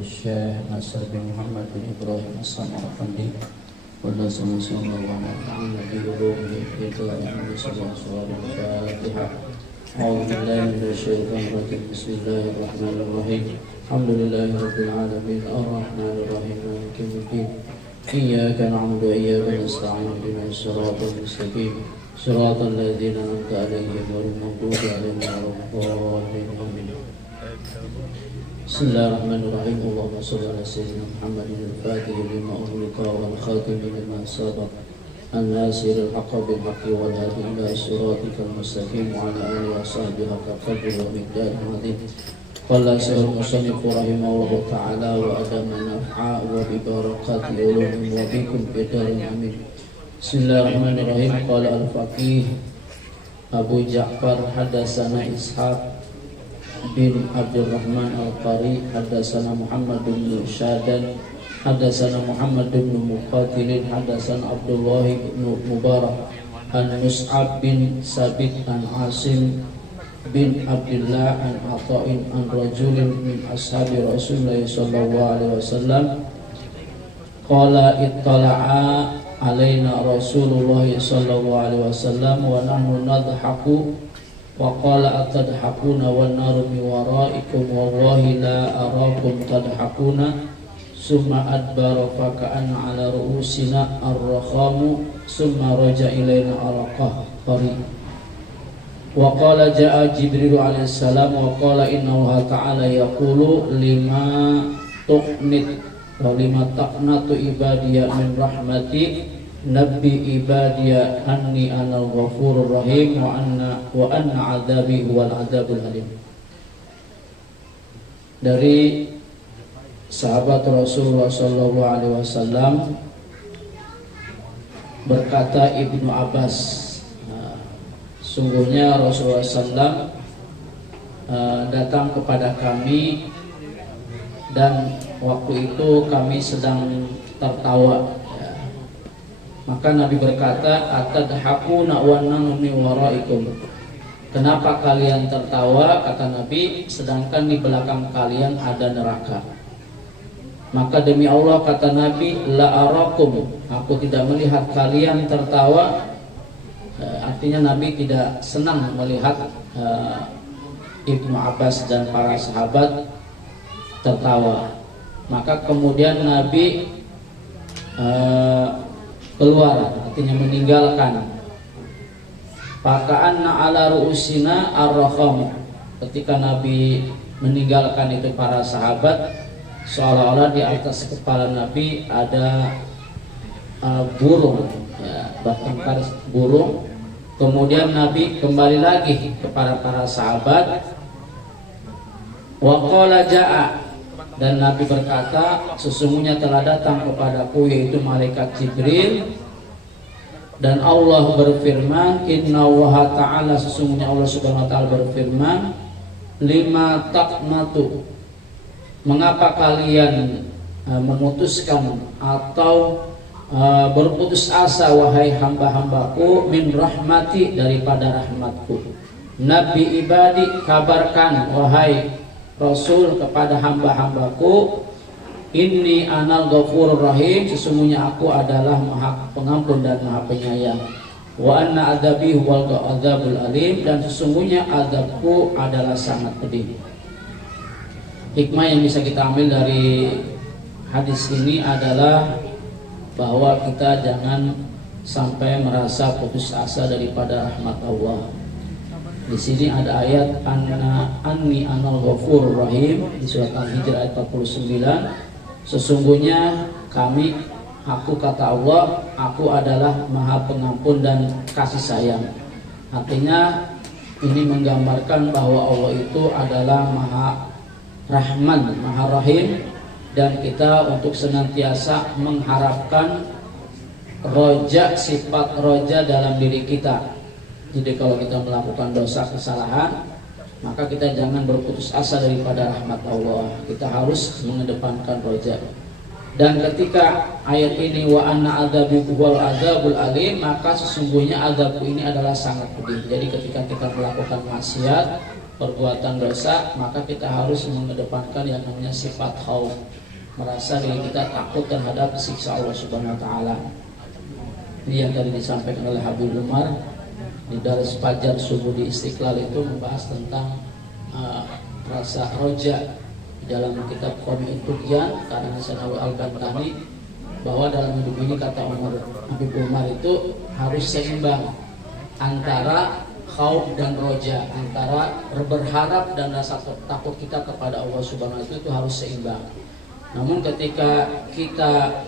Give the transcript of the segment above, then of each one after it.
الشيخ ناصر بن محمد بن إبراهيم السمرقندي قدس سره ونفعنا بعلومه في دارين بسبع الفاتحة. أعوذ بالله من الشيطان الرجيم. بسم الله الرحمن الرحيم. الحمد لله رب العالمين الرحمن الرحيم مالك يوم الدين. إياك نعبد وإياك نستعين اهدنا الصراط المستقيم صراط الذين أنعمت عليهم غير المغضوب عليهم ولا الضالين آمين. بسم الله الرحمن الرحيم. اللهم صل على سيدنا محمد الفاتح لما أغلق والخاتم لما سبق الناصر الحق بالحق والهادي إلى صراطك المستقيم وعلى آله وصحبه حق قدره ومقداره العظيم. قال سيد المصنف رحمه الله تعالى وأدام نفعا وببركات علوم وبكم في دار آمين. بسم الله الرحمن الرحيم. قال الفقيه أبو جعفر حدثنا إسحاق بن عبد الرحمن القاري حدثنا محمد بن شادن حدثنا محمد بن مقاتل حدثنا عبد الله بن مبارك عن مصعب بن ثابت عن عاصم بن عبد الله عن عطاء عن رجل من أصحاب رسول الله صلى الله عليه وسلم قال اطلع علينا رسول الله صلى الله عليه وسلم ونحن نضحك وقال أتضحكون والنار من ورائكم والله لا أراكم تضحكون ثم أدبر فكأن على رؤوسنا الرخام ثم رجع إلينا أرقه قريب وقال جاء جبريل عليه السلام وقال إن الله تعالى يقول لما تقنط ولما تقنط عبادي من رحمتي Nabi ibadiya anni anal ghafurur rahim wa anna adzabi huwal adzabul alim. Dari sahabat Rasulullah sallallahu alaihi wasallam berkata Ibnu Abbas, sungguhnya Rasulullah sallam datang kepada kami dan waktu itu kami sedang tertawa. Maka Nabi berkata, atadhakuna wa nahnu min waraikum. Kenapa kalian tertawa? Kata Nabi, sedangkan di belakang kalian ada neraka. Maka demi Allah kata Nabi, la arakum, aku tidak melihat kalian tertawa. Artinya Nabi tidak senang melihat Ibnu Abbas dan para sahabat tertawa. Maka kemudian Nabi keluar, artinya meninggalkan. Paka'anna ala ru'usina ar-rakham. Ketika Nabi meninggalkan itu para sahabat, seolah-olah di atas kepala Nabi ada burung, ya, bertengkar burung. Kemudian Nabi kembali lagi kepada para sahabat. Wa qala ja'a, dan Nabi berkata, sesungguhnya telah datang kepadaku yaitu malaikat Jibril, dan Allah berfirman, Inna Allah Ta'ala, sesungguhnya Allah Subhanahu Wa Ta'ala berfirman, lima taqnatu, mengapa kalian memutuskan atau berputus asa wahai hamba-hambaku min rahmati, daripada rahmatku. Nabi ibadi, kabarkan wahai Rasul kepada hamba-hambaku, inni anal ghafurur rahim, sesungguhnya aku adalah maha pengampun dan maha penyayang. Wa anna adzabi huwal adzabul alim, dan sesungguhnya azabku adalah sangat pedih. Hikmah yang bisa kita ambil dari hadis ini adalah bahwa kita jangan sampai merasa putus asa daripada rahmat Allah. Di sini ada ayat anni anal ghafurur rahim di surat Al-Hijr ayat 49. Sesungguhnya aku kata Allah, aku adalah maha pengampun dan kasih sayang. Artinya ini menggambarkan bahwa Allah itu adalah maha rahman, maha rahim, dan kita untuk senantiasa mengharapkan roja, sifat roja dalam diri kita. Jadi kalau kita melakukan dosa kesalahan, maka kita jangan berputus asa daripada rahmat Allah. Kita harus mengedepankan roja. Dan ketika ayat ini wa anna adzabi huwal adzabul alim, maka sesungguhnya azabku ini adalah sangat pedih. Jadi ketika kita melakukan maksiat, perbuatan dosa, maka kita harus mengedepankan yang namanya sifat khauf, merasa diri kita takut terhadap siksa Allah Subhanahu wa taala. Ini yang tadi disampaikan oleh Habib Umar di Darus Fajar Subuh di Istiqlal, itu membahas tentang rasa roja dalam kitab Qomil Tughyan karena Sanawi Al-Bantani, bahwa dalam hidup ini, kata Habib Umar, itu harus seimbang antara khauf dan roja, antara berharap dan rasa takut kita kepada Allah Subhanahu wa taala, itu harus seimbang. Namun ketika kita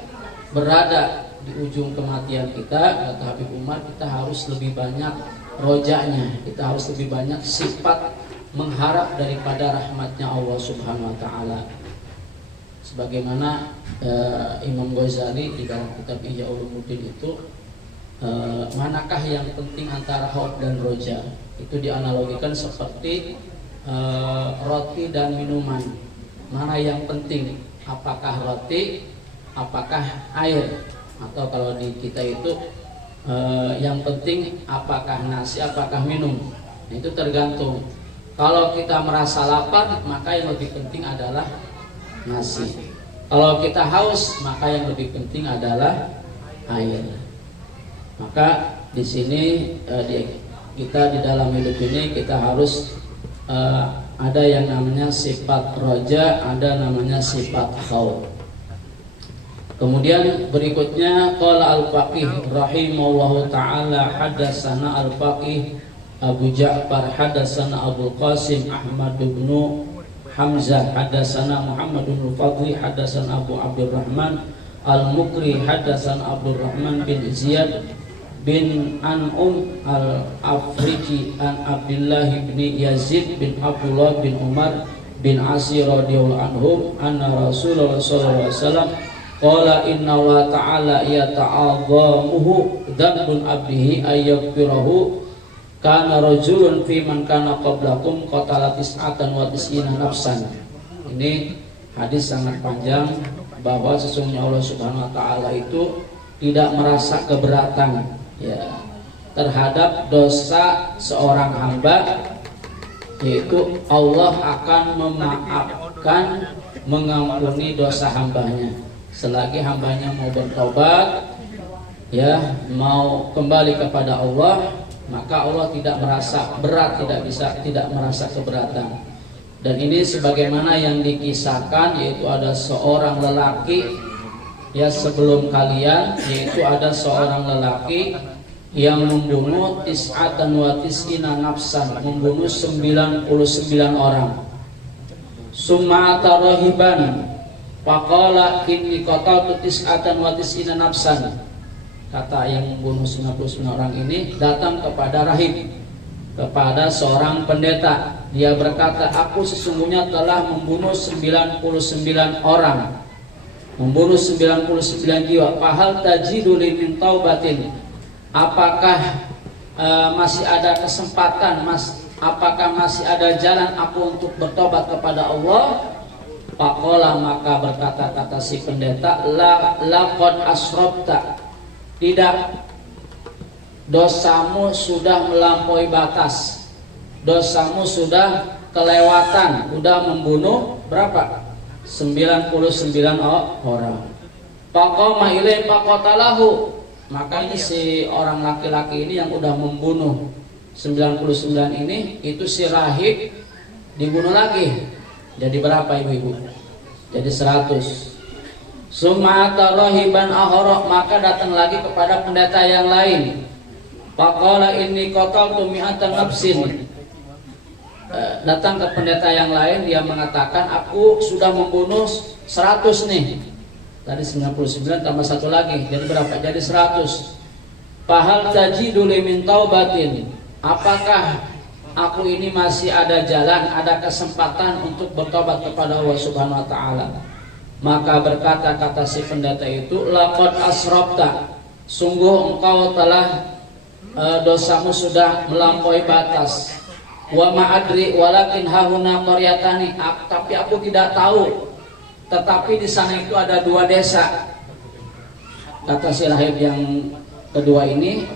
berada di ujung kematian kita, kata Habib Umar, kita harus lebih banyak rojanya, kita harus lebih banyak sifat mengharap daripada rahmatnya Allah Subhanahu wa taala. Sebagaimana Imam Ghazali di dalam kitab Ihya Ulumuddin itu, manakah yang penting antara khauf dan roja? Itu dianalogikan seperti roti dan minuman. Mana yang penting? Apakah roti? Apakah air? Atau kalau di kita itu yang penting apakah nasi, apakah minum? Itu tergantung. Kalau kita merasa lapar, maka yang lebih penting adalah nasi. Kalau kita haus, maka yang lebih penting adalah air. Maka di sini kita di dalam hidup ini kita harus ada yang namanya sifat roja, ada namanya sifat khauf. Kemudian berikutnya qala al-faqih rahimahullahu taala hadatsana al-faqih Abu Ja'far hadatsana Abu Qasim Ahmad bin Hamzah hadatsana Muhammad bin Fadli hadatsana Abu Abdurrahman al-Mukri hadatsana Abdurrahman bin Ziyad bin An'um al-Afriki an Abdullah bin Yazid bin Abdullah bin Umar bin Asir radhiyallahu anhum anna Rasulullah sallallahu alaihi wasallam qala inna wa ta'ala yata'adhamuhu dzambun abdihi ayyaghfirahu kana rajulun fi man kana qablakum qatala tis'atan wa tis'ina nafsan. Ini hadis sangat panjang, bahwa sesungguhnya Allah Subhanahu wa taala itu tidak merasa keberatan ya terhadap dosa seorang hamba, yaitu Allah akan memaafkan, mengampuni dosa hambanya selagi hambanya mau bertobat ya, mau kembali kepada Allah, maka Allah tidak merasa berat, tidak merasa keberatan. Dan ini sebagaimana yang dikisahkan, yaitu ada seorang lelaki ya sebelum kalian, yaitu ada seorang lelaki yang membunuh tis'atan wa tis'ina nafsan, membunuh 99 orang. Summa tarahiban faqala inni qataltu tis'atan wa tis'ina nafsan. Kata yang membunuh 99 orang ini datang kepada rahib, kepada seorang pendeta. Dia berkata, aku sesungguhnya telah membunuh 99 orang, membunuh 99 jiwa. Fahal tajidu li min taubatin, apakah masih ada kesempatan, apakah masih ada jalan aku untuk bertobat kepada Allah? Faqala, maka berkata kata si pendeta, laqad asrabta, tidak, dosamu sudah melampaui batas, dosamu sudah kelewatan, sudah membunuh berapa? 99 orang. Faqama ilai faqatalahu, maka ini si orang laki-laki ini yang udah membunuh 99 ini, itu si rahib dibunuh lagi. Jadi berapa ibu-ibu? Jadi 100. Sum'ata rahiban akhara, maka datang lagi kepada pendeta yang lain. Faqala inni qataltu mi'atan nafsin. Datang ke pendeta yang lain, dia mengatakan aku sudah membunuh 100 nih. Tadi 99 tambah 1 lagi, jadi berapa? Jadi 100. Fahal tajidu li min taubatin, apakah aku ini masih ada jalan, ada kesempatan untuk bertobat kepada Allah Subhanahu wa taala? Maka berkata kata si pendeta itu, laqad asrabta, sungguh engkau telah dosamu sudah melampaui batas. Wa ma'adri walakin hahuna qaryatani, tapi aku tidak tahu, tetapi di sana itu ada 2 desa. Kata si rahib yang kedua ini,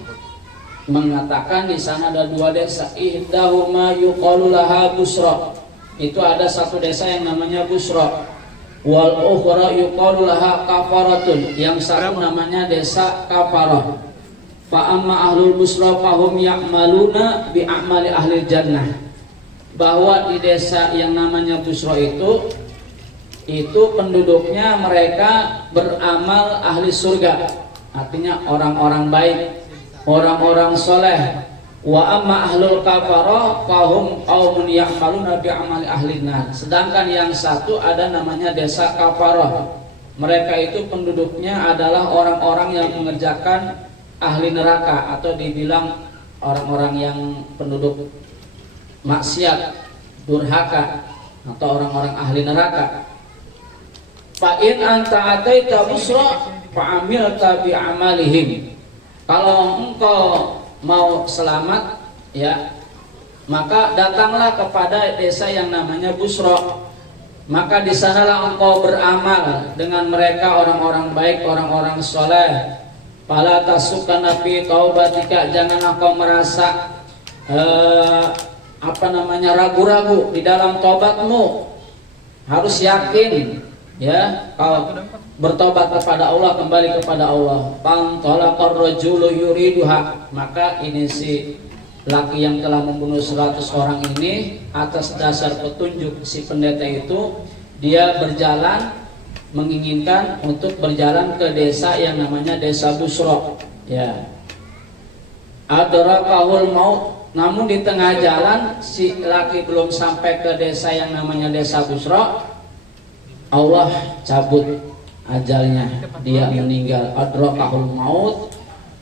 mengatakan di sana ada dua desa, ihdahuma yuqalu laha Busra. Itu ada satu desa yang namanya Busra. Wal ukhra yuqalu laha Kafaratun. Yang satu namanya desa Kafarah. Fa amma ahlul Busra fahum ya'maluna bi a'mali ahli jannah. Bahwa di desa yang namanya Busra itu penduduknya mereka beramal ahli surga, artinya orang-orang baik, orang-orang soleh. Wa amma ahlul kafarah fahum qaumun ya'maluna bi amali ahli nar. Sedangkan yang satu ada namanya desa Kafarah, mereka itu penduduknya adalah orang-orang yang mengerjakan ahli neraka, atau dibilang orang-orang yang penduduk maksiat, durhaka, atau orang-orang ahli neraka. Fa in anta ataita Busra fa amilta bi amalihim. Kalau engkau mau selamat, ya, maka datanglah kepada desa yang namanya Busra. Maka di sanalah engkau beramal dengan mereka, orang-orang baik, orang-orang soleh. Fala tasukana fi taubatika, jangan engkau merasa ragu-ragu di dalam tobatmu. Harus yakin, ya, kalau bertobat kepada Allah, kembali kepada Allah. Fantalaqar rajulu yuriduha, maka ini si laki yang telah membunuh 100 orang ini, atas dasar petunjuk si pendeta itu, dia berjalan menginginkan untuk berjalan ke desa yang namanya desa Busra, ya. Adrakahul maut, namun di tengah jalan si laki belum sampai ke desa yang namanya desa Busra, Allah cabut ajalnya, dia meninggal. Adrakahul maut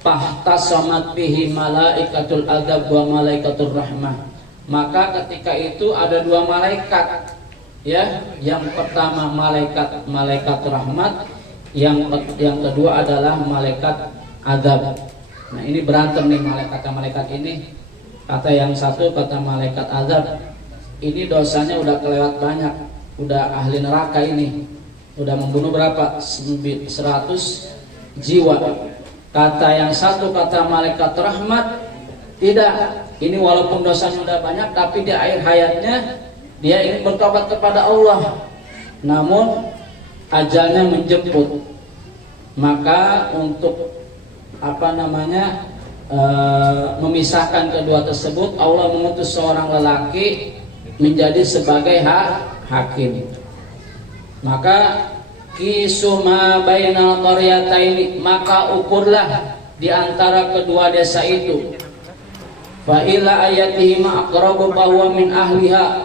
fahtasamat bihi malaikatul adzab wa malaikatur rahmah. Maka ketika itu ada dua malaikat, ya. Yang pertama malaikat rahmat, yang kedua adalah malaikat adzab. Nah, ini berantem nih malaikat ini. Kata yang satu, kata malaikat azab, ini dosanya udah kelewat banyak, udah ahli neraka ini, udah membunuh berapa? 100 jiwa. Kata yang satu, kata malaikat rahmat, tidak, ini walaupun dosanya udah banyak, tapi di akhir hayatnya dia ingin bertobat kepada Allah, namun ajalnya menjemput. Maka untuk memisahkan kedua tersebut, Allah mengutus seorang lelaki menjadi sebagai hakim. Maka kisuma bainal qaryataini, maka ukurlah di antara kedua desa itu. Fa ila ayatihi ma aqrabu bahwa min ahliha,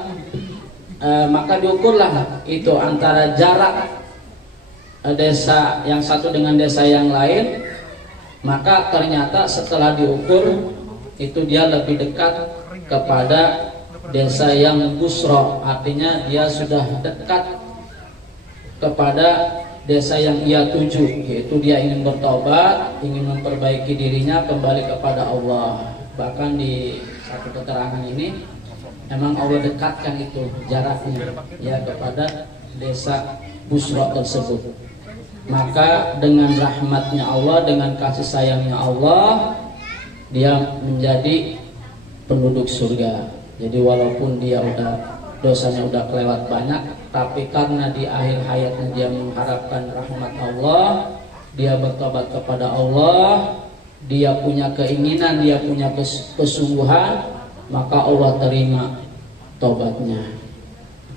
maka diukurlah itu antara jarak desa yang satu dengan desa yang lain. Maka ternyata setelah diukur itu dia lebih dekat kepada desa yang Busra, artinya dia sudah dekat kepada desa yang ia tuju, yaitu dia ingin bertobat, ingin memperbaiki dirinya, kembali kepada Allah. Bahkan di satu keterangan ini memang Allah dekatkan itu jaraknya, ya, kepada desa Busra tersebut. Maka dengan rahmatnya Allah, dengan kasih sayangnya Allah, dia menjadi penduduk surga. Jadi walaupun dia dosanya udah kelewat banyak, tapi karena di akhir hayatnya dia mengharapkan rahmat Allah, dia bertobat kepada Allah, dia punya keinginan, dia punya kesungguhan, maka Allah terima tobatnya.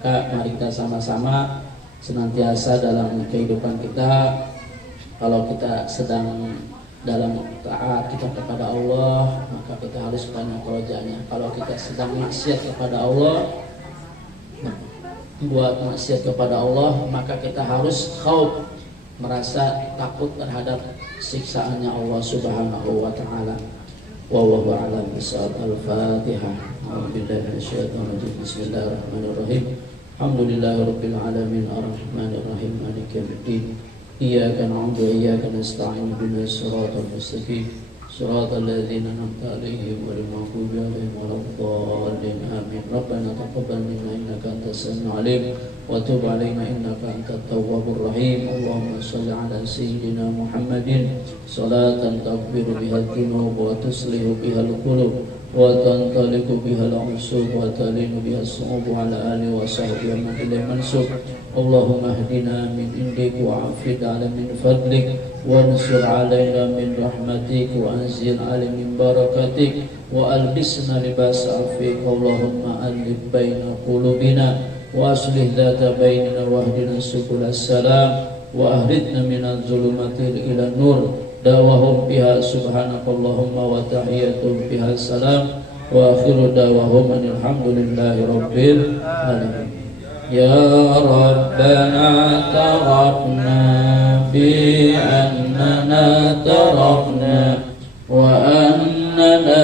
Maka mari kita sama-sama senantiasa dalam kehidupan kita, kalau kita sedang dalam taat kita kepada Allah, maka kita harus banyak rojaannya. Kalau kita sedang maksiat kepada Allah, buat maksiat kepada Allah, maka kita harus khauf, merasa takut terhadap siksaannya Allah Subhanahu wa taala. Wallahu a'lam bishawab. Al-Fatihah. A'udzubillahi minasyaitonir rajim. Bismillahirrahmanirrahim. Alhamdulillahirabbil alamin arrahmanir rahim maliki yaumiddin. Iyyaka na'budu wa iyyaka nasta'in ihdinas siratal mustaqim صراط الذين أنعمت عليهم غير المغضوب عليهم ولا الضالين آمين. ربنا تقبل منا إنك أنت السميع العليم وتب علينا إنك أنت التواب الرحيم. اللهم صل على سيدنا محمد صلاة تغفر بها الذنوب وتصلح بها القلوب وتنطلق بها العصوب وتلين بها الصعوب على آله وصحبه ومن إليه منسوب. اللهم اهدنا من عندك وعافنا من فضلك وانصر علينا من رحمتك وأنزل علينا من بركتك وألبسنا لباس عافيك. اللهم ألف بين قلوبنا وأصلح ذات بيننا واهدنا سبل السلام وأهرتنا من الظلمات إلى النور. دعواهم بها سبحانك اللهم وتحياتهم بها السلام وآخر دعواهم أن الحمد لله رب العالمين. يا ربنا اعترفنا بأننا اعترفنا وأننا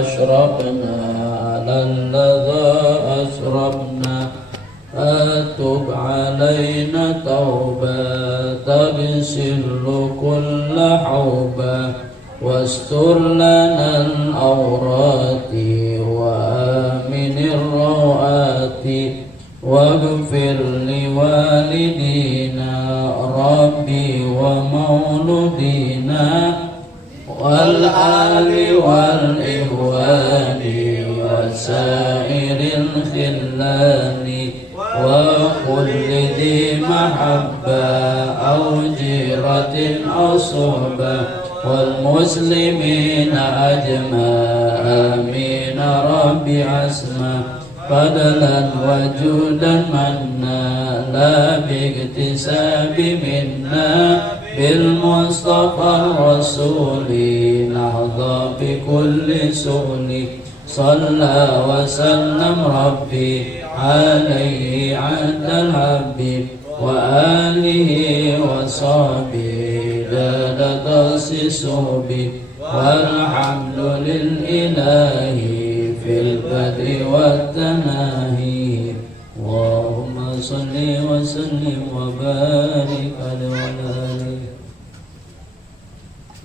أشرفنا على الذي أسرفنا فتب علينا توبة تغسل كل حوبة واستر لنا العورات وآمن الروآت واغفر لوالدينا ربي ومولودينا والآل والإخوان وسائر الخلان وكل ذي محبة أو جيرة أو صحبة والمسلمين أجمع آمين ربي عسما فضلا وجودا منا لا باكتساب منا بالمصطفى الرسول نحظى بكل سؤل صلى وسلم ربي عليه عند الحبيب وآله وصحبه داد تخصيصه والحمد لله في البدء والتناهي. اللهم صل وسلم وبارك على